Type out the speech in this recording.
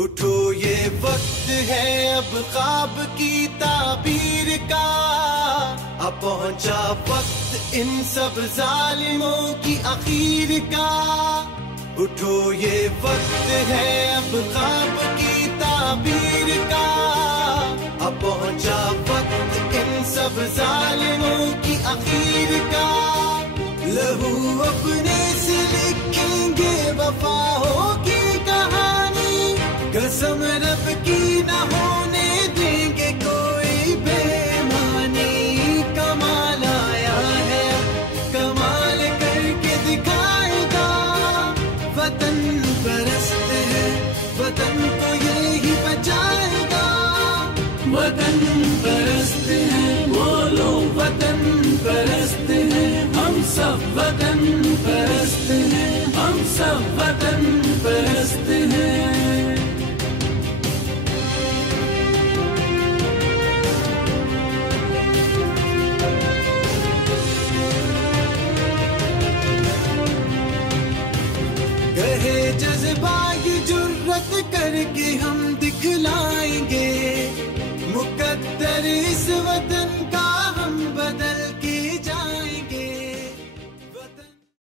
उठो ये वक्त है अब ख्वाब की ताबीर का, अब पहुंचा वक्त इन सब जालिमों की आखिर का। उठो ये वक्त है अब ख्वाब की ताबीर का, अब पहुंचा वक्त इन सब जालिमों की आखिर का। लहू अपने से लिखेंगे वफाओं की कहानी, कसम रब की न होने देंगे कोई बेईमानी। कमाल आया है कमाल करके दिखाएगा, वतन परस्त है वतन को यही बचाएगा। वतन परस्त है बोलो वतन परस्त है, हम सब वतन परस्त हैं, हम सब वतन परस्त हैं। कहे जज्बा की जुर्रत करके हम दिखलाएं